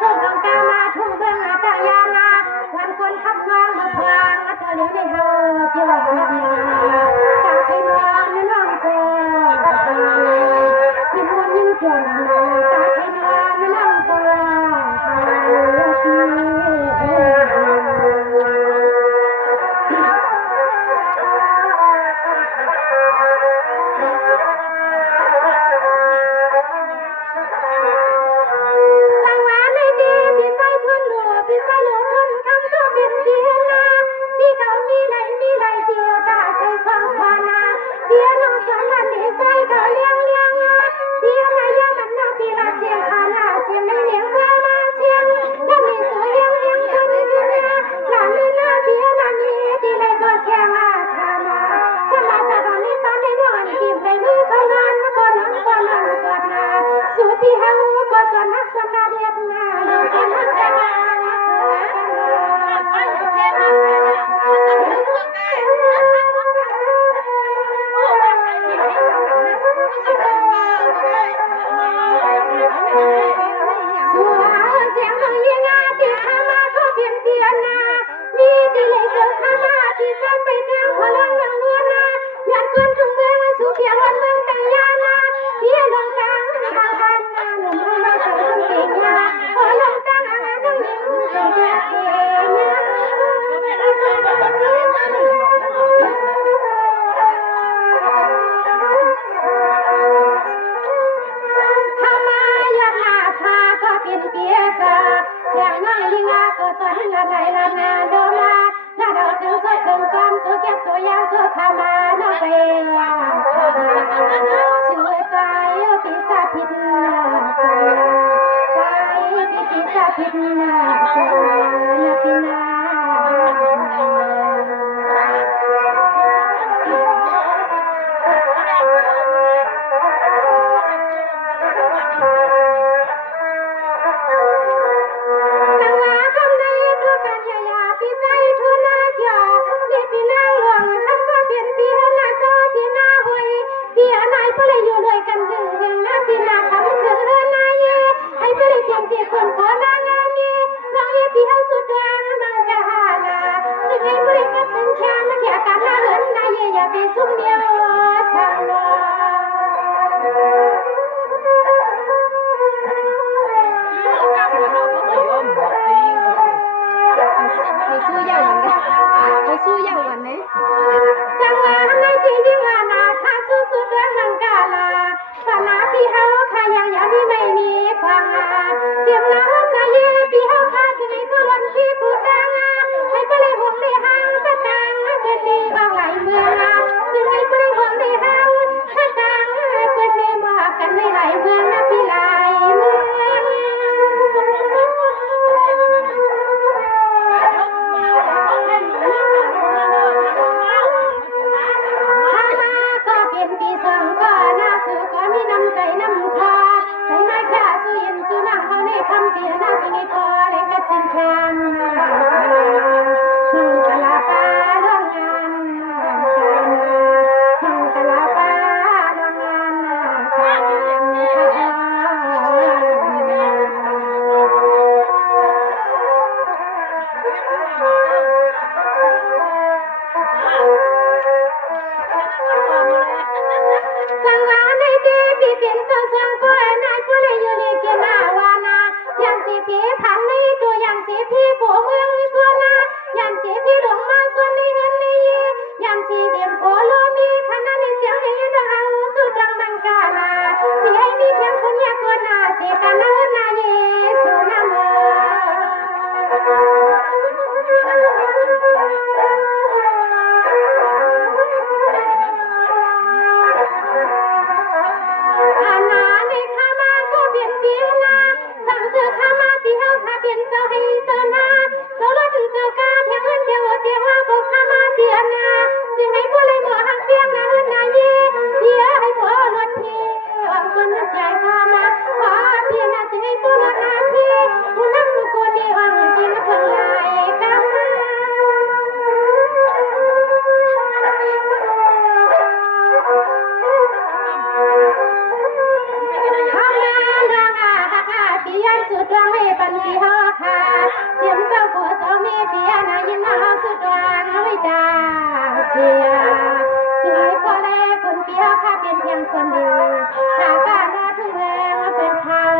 ส่งกามาทุ่งเบื้องตายาลาวันคนขับน้องมาพลางตัวเหลือในเฮาที่ว่าตาให้น้องน้องก็ที่มันยิ่งจนตาให้น้องน้องก็ สุดดวงไม่ปันปีฮอค่ะเสียมเจ้าผัวเจ้ามีเปียนายินนาสุดดวงไม่จ้าเชียสวยพอแลคนเปียค่ะเป็นเพียงคนเดียวหาการรอถึงแรงมาเป็นข้าว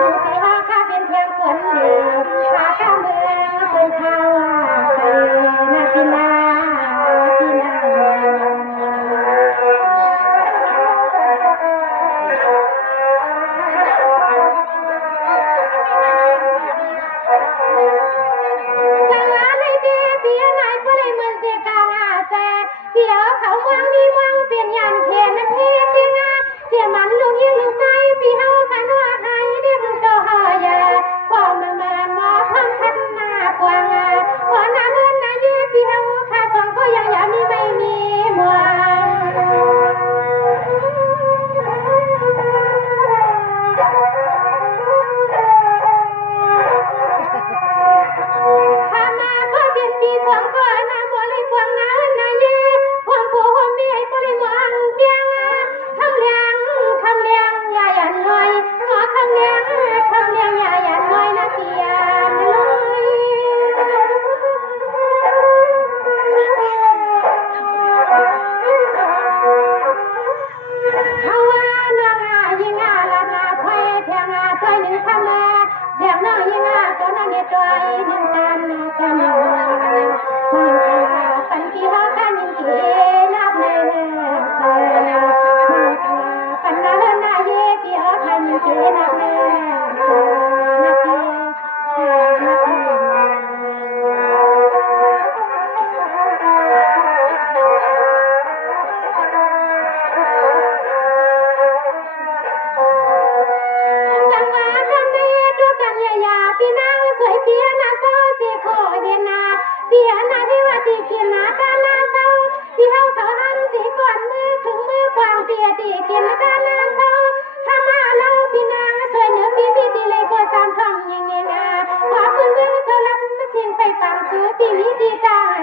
สุปีฮอค่ะเป็นเพียงคนเดียวหาการแรงมาเป็นข้าวนาพินาพินาเขาเมืองนี้เมืองเปลี่ยนยันเขียนนักเรียนยังไงเสียมันลูกยิ่งลูกใจพี่เฮากันว่าไทยเรื่องโตหอยาความมันมอพังคันหน้ากวางพอหน้าเงินหน้าเย่พี่เฮาข้าสองก็ยังอย่ามีไม่มีหวังข้ามาก็เป็นปีสองก็น้ำบ่เลยกวางน้าหน้าเย่ความผัวความเมียบริมองเดียงคำเลี้ยงอย่าหยันหน่อยขอคำเลี้ยงอย่าหยันหน่อยนะเกียนลอยเขาว่าเนื้อยิงละนาถอยแทงถอยหนึ่งคำแม่เสียงเนื้อยิงตัวนั้นเนี่ยตัวหนึ่งกันกันปันกีฮอกันยิงเกนับในแม่ปันนาเลินนาเย่ปีฮอกันยิงเกนับในแม่นับเย่นับสังวาคำนี้ดูกันยาพี่นางสวยเปียนาเศร้าสิโคเดียนาเปียนาที่ว่าตีกินนาตานาเศร้าที่เฮาเขาหันสีก่อนมือถึงมือควางเปียตีกินนาตานาเศร้าถ้ามาเล่าพี่นางสวยเนื้อพี่ตีเลยก็ตามคำยังไงขอคุณเรื่องเธอรับมาเสียงไปฟังสู้ปีนี้ดีจัง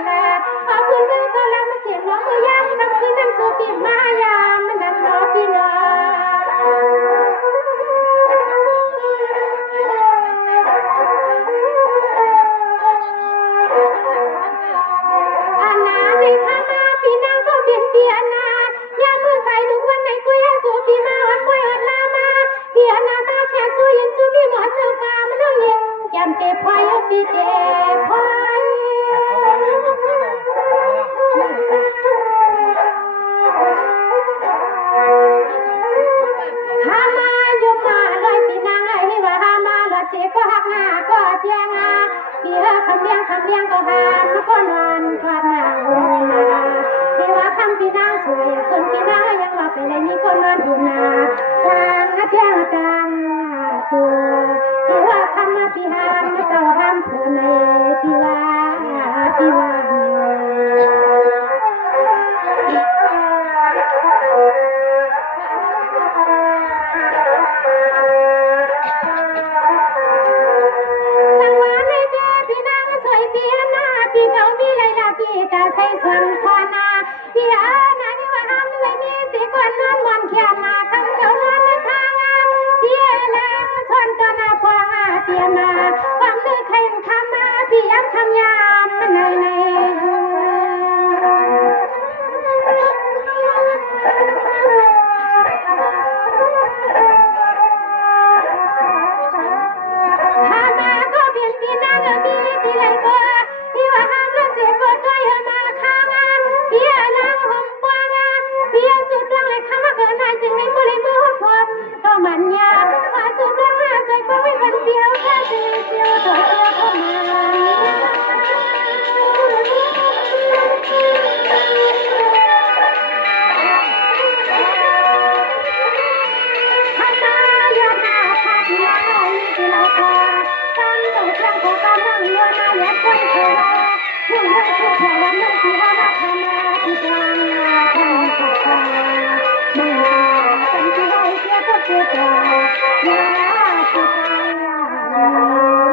ขอคุณเรื่องเธอรับมาเสียงร้องมือยามทำคืนนั้นสู้ปีมายามมันนั้นรอพี่น้องในข้ามาพี่นางก็เปลี่ยนเปียนายามมือใส่ทุกวันไหนกูยังสู้พี่มาวันป่วยอัดลามาเปียนาตาแค่สู้ยินสู้พี่หมดเสื้อฟ้ามันต้องยิงแก้มเจ็บพอยพี่เจ็บพอยข้ามาอยู่มาเลยพี่นางไอ้ว่าข้ามาหลอดเจ็บก็หักหน้าก็เจียงเปียคำเลี้ยงก็หานก็นอนทอดหน้าพี่ว่าคำพี่นางสวยคนพี่นางยังว่าไปเลยมีคนนอนอยู่นาทางเที่ยงกลางตัวพี่ว่าคำมาพี่หานเจ้าห้ามผู้ในพี่ว่าพี่เขามีอะไรล่ะพี่ตาใส่สวงพอนาพี่อานาที่ว่าห้ามไม่มีสิกวนนอนมอนเขียนนาคำเจ้านอนนึกทางพี่แรงชนตัวนาพวงเตียนาความนึกใครคำมาพี่ย้ำคำยามในข้ามาก็เปลี่ยนพี่นางพี่ที่ไรก็พี่ว่าห้ามแล้วเจ็บปวดก็อย่ามาข้างพี่นางห่มปวงพี่สุดดวงเลยข้ามาเกินนายจึงในมือเลยมือหุ่นพดก็มันยาว่าสุดดวงใจก็ไม่เป็นเดียวแค่จึงเดียวตัวเข้ามาข้ามาเลือดหน้าขาดยาที่เราพอตั้งตัวเชียงของการนั่งนัวนาเย็บคนเธอหุ่นเรื่องทุกอย่างวันนั้นที่ว่ามาทำมาที่กลางทางสักการไม่เป็นที่ให้เสียก็เสียใจยาสุดท้ายนัก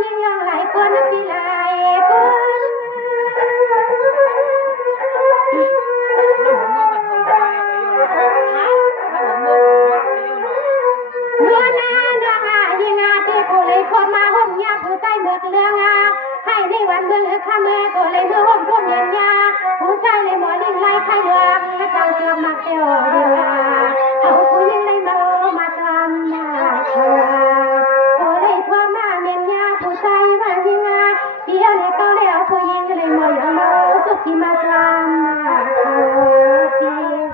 หญิงยังหลายคนพี่หลายคนเมื่อนาเนื้องายิงาที่กูเลยคนมาห่มยาผู้ใจเบิกเรื่องาให้ในวันเบื่อข้าเมื่อกูเลยเมื่อห่มร่วมเย็นยาผู้ใจเลยหมอลิงไล่ไข่เดืองจังเกือบมาเตียวเดือเอาผู้หญิงเลยมาทำมากูเลยทั่วมาเมียนยาผู้ใจมายิงาเดี๋ยวเลยก็เลยเอาผู้หญิงเลยหมอยังมาสุขีมาทำมาพี่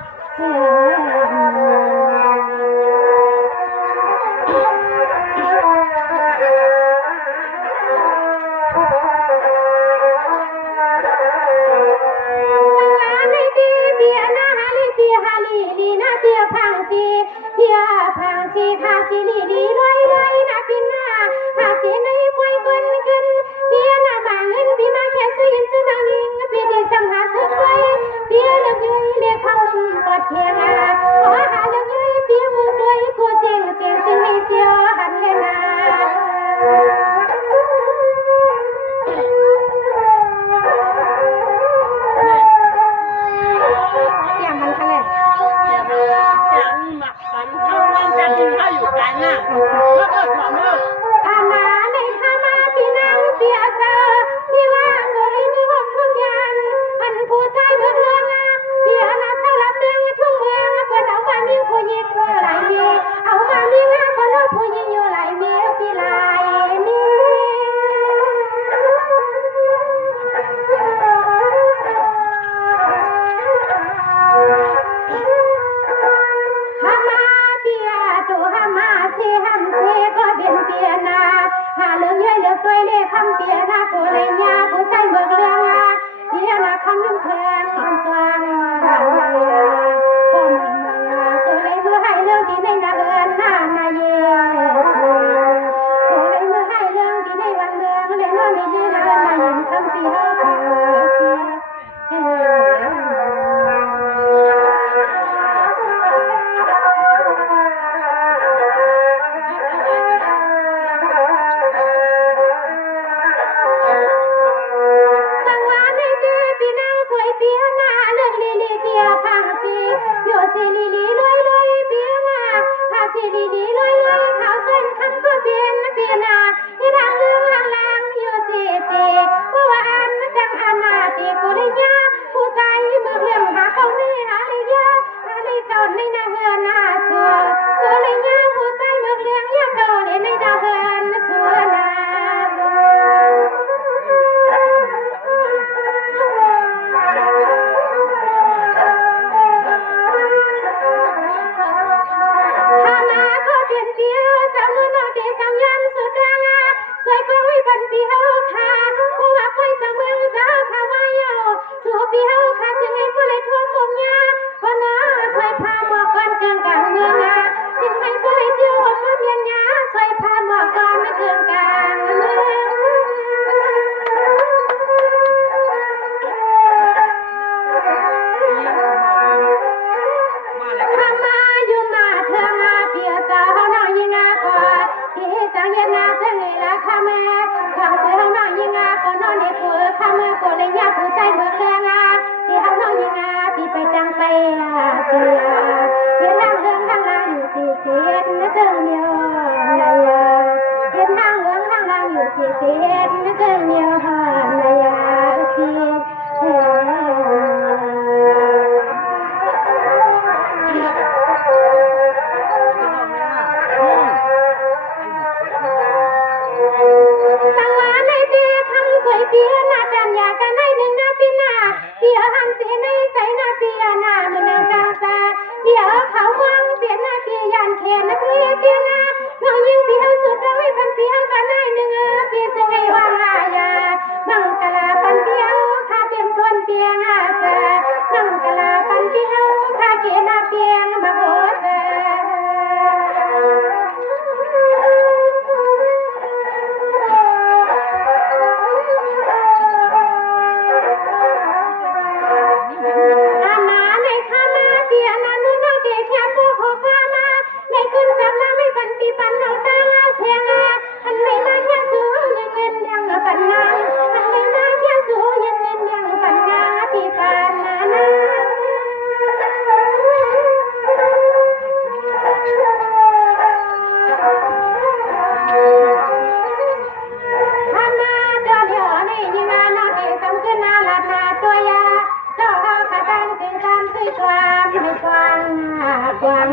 ากวาง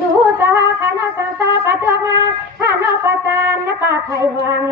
ดูสาคณะสังสาปะเตืองท่านเอาประจานและปาไทยวาง